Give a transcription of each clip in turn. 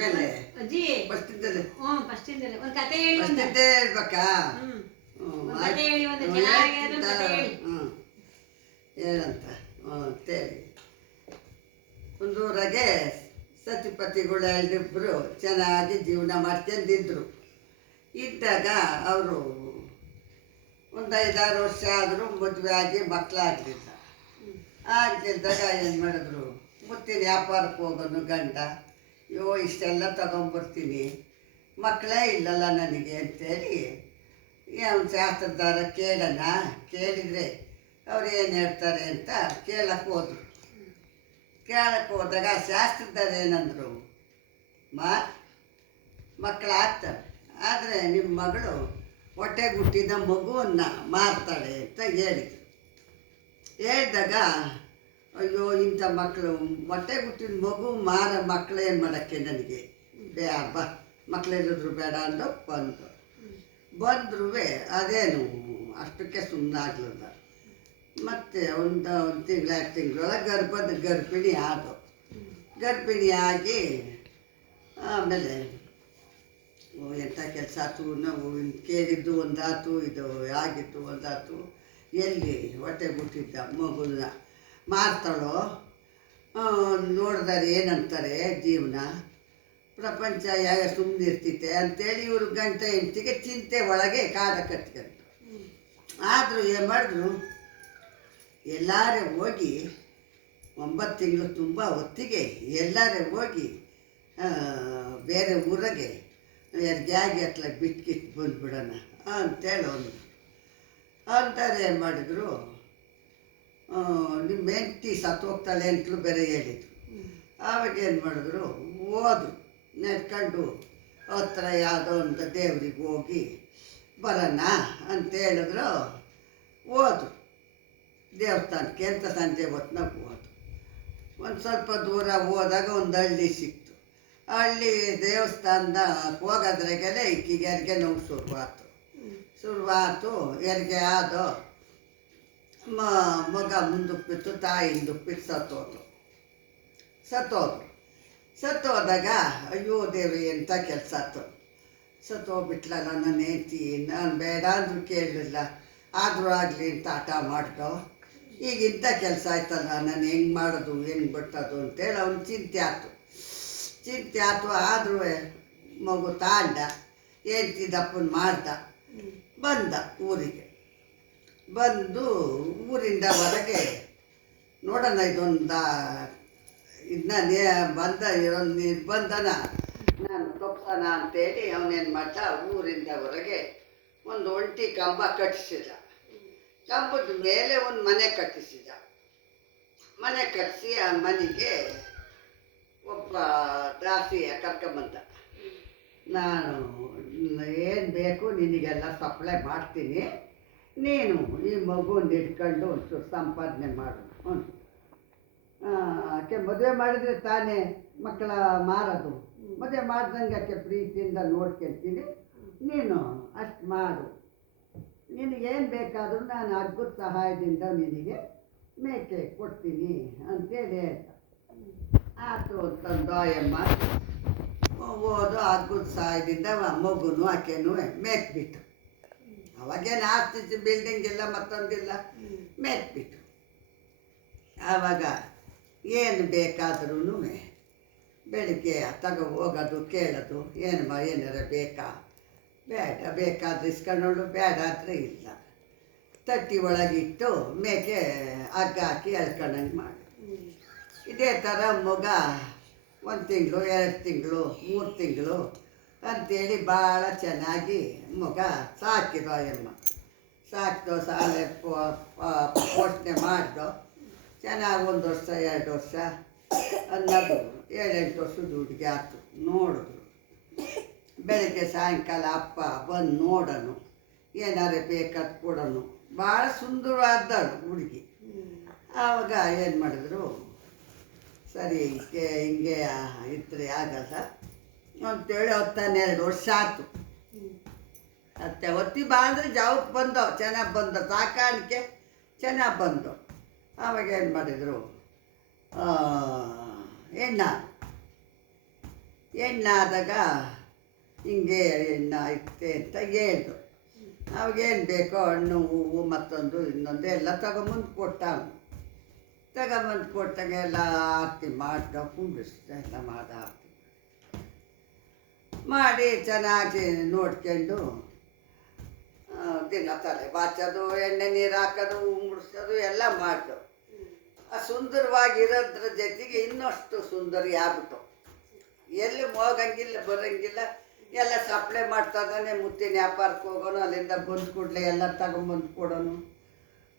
ಮೇಲೆ ಅಜ್ಜಿ ಫಸ್ಟಿಂದಲೇ ಫಸ್ಟಿಂದಲೇ ಒಂದು ಕತೆ ಹೇಳಿ ಫಸ್ಟಿಂದೇ ಹೇಳ್ಬೇಕಾ? ಕತೆ ಹೇಳಿ ಒಂದು ಚೆನ್ನಾಗಿರೋ ಕತೆ ಹೇಳಿ. ಏನಂತ ಅಂತೇಳಿ ಒಂದು ಊರಾಗೆ ಸತಿಪತಿಗಳು ಎರಡಿಬ್ಬರು ಚೆನ್ನಾಗಿ ಜೀವನ ಮಾಡ್ಕೊಂಡಿದ್ರು. ಇದ್ದಾಗ ಅವರು ಒಂದು 5-6 ವರ್ಷ ಆದರೂ ಮದುವೆ ಆಗಿ ಮಕ್ಕಳಾಗಲಿಲ್ಲ. ಆಗಲಿದ್ದಾಗ ಏನು ಮಾಡಿದ್ರು, ಮುತ್ತಿನ ವ್ಯಾಪಾರಕ್ಕೆ ಹೋಗೋನು ಗಂಡ, ಅಯ್ಯೋ ಇಷ್ಟೆಲ್ಲ ತಗೊಂಬರ್ತೀನಿ, ಮಕ್ಕಳೇ ಇಲ್ಲಲ್ಲ ನನಗೆ ಅಂತೇಳಿ ಯಾವ ಶಾಸ್ತ್ರದಾರ ಕೇಳೋಣ, ಕೇಳಿದರೆ ಅವ್ರು ಏನು ಹೇಳ್ತಾರೆ ಅಂತ ಕೇಳಕ್ಕೆ ಹೋದ್ರು. ಕೇಳಕ್ಕೆ ಹೋದಾಗ ಶಾಸ್ತ್ರದಾರ ಏನಂದರು, ಮಕ್ಕಳಾಗ್ತಾರೆ, ಆದರೆ ನಿಮ್ಮ ಮಗಳು ಹೊಟ್ಟೆಗೆ ಹುಟ್ಟಿದ ಮಗುವನ್ನು ಮಾರ್ತಾಳೆ ಅಂತ ಹೇಳಿದರು. ಹೇಳಿದಾಗ ಅಯ್ಯೋ ಇಂಥ ಮಕ್ಕಳು ಹೊಟ್ಟೆಗೆ ಹುಟ್ಟಿದ ಮಗು ಮಕ್ಕಳು ಏನು ಮಾಡೋಕ್ಕೆ ನನಗೆ ಬೇಡ, ಮಕ್ಕಳಿಲ್ಲದ್ರು ಬೇಡ ಅಂದು ಬಂದರೂ ಅದೇನು ಅಷ್ಟಕ್ಕೆ ಸುಮ್ಮನಾಗಲಿಲ್ಲ. ಮತ್ತು ಒಂದು ತಿಂಗಳು 2 ತಿಂಗಳೊಳಗೆ ಗರ್ಭಿಣಿ ಆದವು. ಗರ್ಭಿಣಿ ಆಗಿ ಆಮೇಲೆ ಎಂಥ ಕೆಲಸ ಆಯ್ತು, ನಾವು ಕೇಳಿದ್ದು ಒಂದಾಯ್ತು, ಇದು ಆಗಿತ್ತು ಒಂದಾಯ್ತು. ಎಲ್ಲಿ ಹೊಟ್ಟೆ ಹುಟ್ಟಿದ್ದ ಮಗುನ ಮಾರ್ತಾಳೋ, ನೋಡಿದಾರೆ ಏನಂತಾರೆ ಜೀವನ, ಪ್ರಪಂಚ ಯಾವ ಸುಮ್ಮನೆ ಇರ್ತಿತ್ತೆ ಅಂತೇಳಿ ಇವರು ಗಂಟ ಹೆಂಡತಿಗೆ ಚಿಂತೆ ಒಳಗೆ ಕಾಲ ಕಟ್ಕೊಂಡು. ಆದರೂ ಏನು ಮಾಡಿದ್ರು, ಎಲ್ಲಾರೇ ಹೋಗಿ 9 ತಿಂಗಳು ತುಂಬ ಹೊತ್ತಿಗೆ ಎಲ್ಲಾರೇ ಹೋಗಿ ಬೇರೆ ಊರಿಗೆ ಜಾಗಿ ಹತ್ಲ ಬಿಟ್ಕಿಟ್ಟು ಬಂದುಬಿಡೋಣ ಅಂತೇಳಿ ಅಂತಾರೆ. ಏನು ಮಾಡಿದ್ರು, ನಿಮ್ಮ ಹೆಂಡತಿ ಸತ್ತೋಗ್ತಾಳೆ ಅಂತಲೂ ಬೇರೆ ಹೇಳಿದ್ರು. ಆವಾಗ ಏನು ಮಾಡಿದ್ರು, ಹೋದ್ರು ನೆಡ್ಕೊಂಡು ಹತ್ರ ಯಾವುದೋ ಒಂದು ದೇವ್ರಿಗೆ ಹೋಗಿ ಬರೋಣ ಅಂತೇಳಿದ್ರು. ಹೋದ್ರು ದೇವಸ್ಥಾನಕ್ಕೆ ಅಂತ ಸಂಜೆ ಹೊತ್ನಾಗ ಹೋದ್ರು. ಒಂದು ಸ್ವಲ್ಪ ದೂರ ಹೋದಾಗ ಒಂದು ಹಳ್ಳಿ ಸಿಕ್ತು. ಹಳ್ಳಿ ದೇವಸ್ಥಾನದ ಹೋಗೋದ್ರಾಗೆಲ್ಲ ಈಕಿಗೆ ಹೆರಿಗೆ ನೋವು ಶುರುವಾಯ್ತು. ಹೆರಿಗೆ ಆದೋ ಮಗ ಮುಂದಕ್ಕೆ ಬಿತ್ತು, ತಾಯಿ ಹಿಂದಕ್ಕೆ ಬಿತ್ತು ಸತ್ತೋದಾಗ ಅಯ್ಯೋ ದೇವ್ರಿ ಎಂಥ ಕೆಲಸ ಆಯ್ತು, ಸತ್ತೋಗ್ಬಿಟ್ಲಲ್ಲ ನನ್ನ ಹೆಂಡತಿ, ನಾನು ಬೇಡ ಅಂದರೂ ಕೇಳಲಿಲ್ಲ, ಆದರೂ ಆಗಲಿ ಅಂತ ಹಠ ಮಾಡ್ದೋ, ಈಗ ಇಂಥ ಕೆಲಸ ಆಯ್ತಲ್ಲ, ನಾನು ಹೆಂಗೆ ಮಾಡೋದು ಹೆಂಗೆ ಬಿಟ್ಟೋದು ಅಂತೇಳಿ ಅವ್ನು ಚಿಂತೆ ಆಯ್ತು. ಆದರೂ ಮಗು ತಾಂಡ ಹೆಂಡತಿ ದಪ್ಪನ ಮಾಡ್ದ, ಬಂದ ಊರಿಗೆ. ಬಂದು ಊರಿಂದ ಹೊರಗೆ ನೋಡೋಣ ಇದೊಂದು ಇದೊಂದು ನಿರ್ಬಂಧನ ನಾನು ತಪ್ಸೋಣ ಅಂತೇಳಿ ಅವನೇನು ಮಾಡ್ದ, ಊರಿಂದ ಹೊರಗೆ ಒಂದು ಒಂಟಿ ಕಂಬ ಕಟ್ಟಿಸಿದ. ಕಂಬದ ಮೇಲೆ ಒಂದು ಮನೆ ಕಟ್ಟಿಸಿದ. ಮನೆ ಕಟ್ಟಿಸಿ ಆ ಮನೆಗೆ ಒಬ್ಬ ದಾಸಿಯ ಕರ್ಕೊಂಬಂದ. ನಾನು ಏನು ಬೇಕು ನಿನಗೆಲ್ಲ ಸಪ್ಲೈ ಮಾಡ್ತೀನಿ, ನೀನು ಈ ಮಗುನ ಹಿಡ್ಕೊಂಡು ಒಂಚೂರು ಸಂಪಾದನೆ ಮಾಡು. ಆಕೆ ಮದುವೆ ಮಾಡಿದರೆ ತಾನೇ ಮಕ್ಕಳ ಮಾರೋದು, ಮದುವೆ ಮಾಡ್ದಂಗೆ ಆಕೆ ಪ್ರೀತಿಯಿಂದ ನೋಡ್ಕೊಳ್ತೀನಿ, ನೀನು ಅಷ್ಟು ಮಾಡು, ನಿನಗೇನು ಬೇಕಾದರೂ ನಾನು ಅದ್ಭುತ ಸಹಾಯದಿಂದ ನಿನಗೆ ಮೇಕೆ ಕೊಡ್ತೀನಿ ಅಂತೇಳಿ ಹೇಳ್ತ. ಆಯಿತು ಅಂತಂದು ಅಯ್ಯಮ್ಮ ಓದು ಅದ್ಭುತ ಸಹಾಯದಿಂದ ಮಗುನು ಆಕೆನೂ ಮೇಕ್ಬಿಟ್ಟು. ಅವಾಗೇನು ಆಸ್ತಿ ಬಿಲ್ಡಿಂಗ್ ಇಲ್ಲ ಮತ್ತೊಂದಿಲ್ಲ, ಮೇಕ್ಬಿಟ್ಟು. ಆವಾಗ ಏನು ಬೇಕಾದ್ರೂ ಬೆಳಿಗ್ಗೆ ಹೋಗೋದು ಕೇಳೋದು, ಏನಾರ ಬೇಕಾ, ಬೇಡ ಬೇಕಾದ್ರೆ ಇಸ್ಕೊಂಡೋಳು, ಬೇಡ ಆದರೆ ಇಲ್ಲ. ತಟ್ಟಿ ಒಳಗಿಟ್ಟು ಮೇಕೆ ಹಗ್ಗ ಹಾಕಿ ಎಳ್ಕೊಂಡಂಗೆ ಮಾಡಿ. ಇದೇ ಥರ ಮಗ 1 ತಿಂಗಳು 2 ತಿಂಗಳು 3 ತಿಂಗಳು ಅಂಥೇಳಿ ಭಾಳ ಚೆನ್ನಾಗಿ ಮಗ ಸಾಕಿದೋ ಅಯ್ಯಮ್ಮ. ಸಾಕಿದೋ ಶಾಲೆ ಪೋಷಣೆ ಮಾಡಿದೋ ಚೆನ್ನಾಗಿ 1 ವರ್ಷ 2 ವರ್ಷ ಅನ್ನೋದು 7-8 ವರ್ಷದ ಹುಡುಗಿ ಆಯ್ತು. ನೋಡಿದ್ರು ಬೆಳಗ್ಗೆ ಸಾಯಂಕಾಲ ಅಪ್ಪ ಬಂದು ನೋಡೋನು, ಏನಾರು ಬೇಕಾದ ಕೊಡೋನು. ಭಾಳ ಸುಂದರವಾದಳು ಹುಡುಗಿ. ಆವಾಗ ಏನು ಮಾಡಿದ್ರು, ಸರಿ ಹಿಂಗೆ ಇದ್ರೆ ಆಗಲ್ಲ ಅಂತೇಳಿ 12 ವರ್ಷ ಆಯ್ತು. ಮತ್ತೆ ಒತ್ತಿ ಬಾ ಅಂದರೆ ಜಾವಕ್ಕೆ ಬಂದವು, ಚೆನ್ನಾಗಿ ಬಂದವು, ಸಾಕಾಣಿಕೆ ಚೆನ್ನಾಗಿ ಬಂದವು. ಆವಾಗ ಏನು ಮಾಡಿದರು, ಹೆಣ್ಣಾದಾಗ ಹಿಂಗೆ ಹೆಣ್ಣು ಐತೆ ಅಂತ ಹೇಳ್ದು. ಅವಾಗೇನು ಬೇಕೋ ಹಣ್ಣು ಹೂವು ಮತ್ತೊಂದು ಇನ್ನೊಂದು ಎಲ್ಲ ತಗೊಂಬಂದು ಕೊಟ್ಟ. ತಗೊಂಬಂದು ಕೊಟ್ಟಾಗ ಎಲ್ಲ ಆರತಿ ಮಾಡ್ದ ಕುಂಡಿಸ್ದ ಎಲ್ಲ ಮಾದ ಆರತಿ ಮಾಡಿ ಚೆನ್ನಾಗಿ ನೋಡ್ಕೊಂಡು ದಿನ ತಲೆ ಬಾಚೋದು ಎಣ್ಣೆ ನೀರು ಹಾಕೋದು ಉಂಗುಡ್ಸೋದು ಎಲ್ಲ ಮಾಡ್ದು. ಆ ಸುಂದರವಾಗಿರೋದ್ರ ಜೊತೆಗೆ ಇನ್ನಷ್ಟು ಸುಂದರಿ ಆಗ್ಬಿಟ್ಟು ಎಲ್ಲಿ ಹೋಗಂಗಿಲ್ಲ ಬರೋಂಗಿಲ್ಲ, ಎಲ್ಲ ಸಪ್ಲೈ ಮಾಡ್ತಾನೆ. ಮುತ್ತಿನ ವ್ಯಾಪಾರಕ್ಕೆ ಹೋಗೋನು, ಅಲ್ಲಿಂದ ಬಂದು ಕೂಡಲೇ ಎಲ್ಲ ತಗೊಂಬಂದು ಕೊಡೋನು.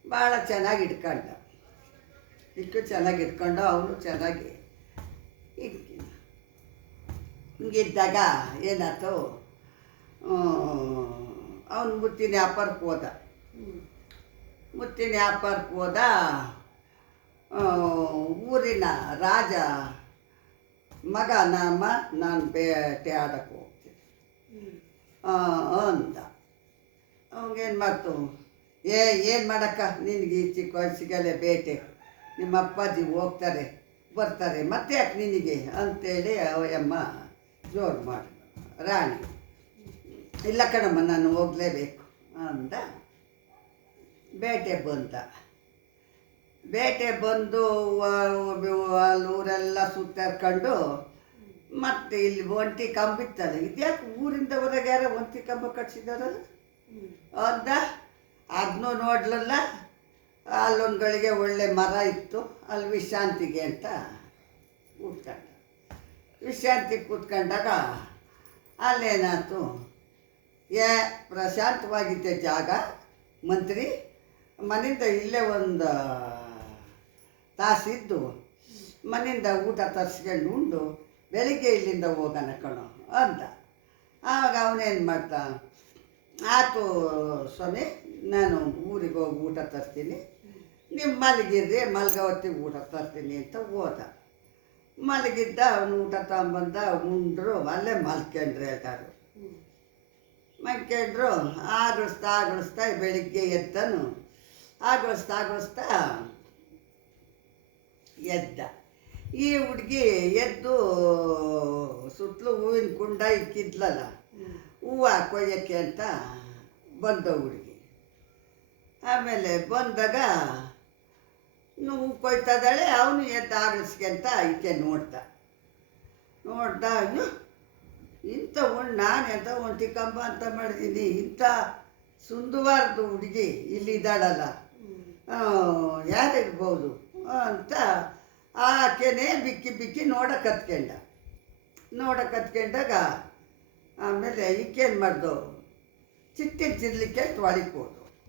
ಭಾಳ ಚೆನ್ನಾಗಿ ಇಟ್ಕೊಂಡ. ಚೆನ್ನಾಗಿ ಇಟ್ಕೊಂಡು ಅವನು ಚೆನ್ನಾಗಿ ಹಿಂಗಿದ್ದಾಗ ಏನಾಯ್ತು, ಅವನು ಮುತ್ತಿನ ವ್ಯಾಪಾರಕ್ಕೆ ಹೋದ. ಮುತ್ತಿನ ವ್ಯಾಪಾರಕ್ಕೆ ಹೋದ. ಊರಿನ ರಾಜ ಮಗ ನಾನು ಬೇಟೆ ಆಡಕ್ಕೆ ಹೋಗ್ತೀನಿ ಅಂದ. ಅವಾಗೇನು ಮಾಡ್ತು, ಏನು ಮಾಡಕ್ಕ ನಿನಗೆ ಈ ಚಿಕ್ಕ ವಯಸ್ಸಿಗೆಲ್ಲ ಬೇಟೆ, ನಿಮ್ಮ ಅಪ್ಪಾಜಿ ಹೋಗ್ತಾರೆ ಬರ್ತಾರೆ ಮತ್ತೆ ಯಾಕೆ ನಿನಗೆ ಅಂತೇಳಿ ಅವಯಮ್ಮ ಜೋರು ಮಾಡಿ ರಾಣಿ. ಇಲ್ಲ ಕಣಮ್ಮ ನಾನು ಹೋಗಲೇಬೇಕು ಅಂದ. ಬೇಟೆ ಬಂದ. ಬೇಟೆ ಬಂದು ಊರೆಲ್ಲ ಸುತ್ತಾಡ್ಕೊಂಡು ಮತ್ತೆ ಇಲ್ಲಿ ಒಂಟಿ ಕಂಬ ಇತ್ತಲ್ಲ, ಇದ್ಯಾಕೆ ಊರಿಂದ ಹೊರಗೆ ಯಾರೋ ಒಂಟಿ ಕಂಬ ಕಟ್ಸಿದಾರಲ್ಲ ಅಂದ. ಅದನ್ನೂ ನೋಡ್ಲಲ್ಲ. ಅಲ್ಲೊಂದುಗಳಿಗೆ ಒಳ್ಳೆ ಮರ ಇತ್ತು, ಅಲ್ಲಿ ವಿಶ್ರಾಂತಿಗೆ ಅಂತ ಕೂತ್ಕೊಂಡ. ವಿಶ್ರಾಂತಿಗೆ ಕೂತ್ಕೊಂಡಾಗ ಅಲ್ಲೇನಾಯ್ತು, ಪ್ರಶಾಂತವಾಗಿದ್ದ ಜಾಗ. ಮಂತ್ರಿ ಮನೆಯಿಂದ ಇಲ್ಲೇ ಒಂದು ತಾಸಿದ್ದು ಮನೆಯಿಂದ ಊಟ ತರಿಸ್ಕೊಂಡು ಉಂಡು ಬೆಳಿಗ್ಗೆ ಇಲ್ಲಿಂದ ಹೋಗೋಣ ಕಣೋ ಅಂದ. ಆವಾಗ ಅವನೇನು ಮಾಡ್ತಾ, ಆಯ್ತು ಸ್ವಾಮಿ ನಾನು ಊರಿಗೆ ಹೋಗಿ ಊಟ ತರ್ತೀನಿ, ನಿಮ್ಮ ಮಲಗಿರ್ರಿ ಮಲ್ಗೋ ಹೊತ್ತಿಗೆ ಊಟ ತರ್ತೀನಿ ಅಂತ ಹೋದ. ಮಲಗಿದ್ದ ಅವನು ಊಟ ತಗೊಂಬಂದ, ಉಂಡ್ರು, ಅಲ್ಲೇ ಮಲ್ಕೊಂಡ್ರು ಎಲ್ಲರೂ. ಮಲ್ಕೊಂಡ್ರು. ಆಗಳಿಸ್ತಾ ಬೆಳಿಗ್ಗೆ ಎದ್ದನು. ಆಗಳಿಸ್ತಾ ಎದ್ದ. ಈ ಹುಡುಗಿ ಎದ್ದು ಸುತ್ತಲೂ ಹೂವಿನ ಕುಂಡ ಇಕ್ಕಿದ್ಲಲ್ಲ, ಹೂವು ಕೊಯ್ಯೋಕ್ಕೆ ಅಂತ ಬಂದ ಹುಡುಗಿ. ಆಮೇಲೆ ಬಂದಾಗ ಹೂವು ಕೊಯ್ತಾ ಇದ್ದಾಳೆ. ಅವನು ಎದ್ದು ಆಗಲಿಸ್ಕೊಂತ ಈಕೆ ನೋಡ್ದ. ಅಯ್ಯೋ ಇಂಥ ನಾನು ಎಂಥ ಒಂಟಿ ಕಂಬ ಅಂತ ಮಾಡಿದ್ದೀನಿ, ಇಂಥ ಸುಂದರವಾದ ಹುಡುಗಿ ಇಲ್ಲಿದ್ದಾಳಲ್ಲ, ಯಾರಿರ್ಬೋದು ಅಂತ ಆಕೆನೇ ಬಿಕ್ಕಿ ನೋಡಕತ್ಕೊಂಡಾಗ ಆಮೇಲೆ ಈಕೇನು ಮಾಡ್ದು, ಚಿಟ್ಟಿನ ಚಿರ್ಲಿಕ್ಕೆ ತೊಳಿಕ್ ಹೋದು.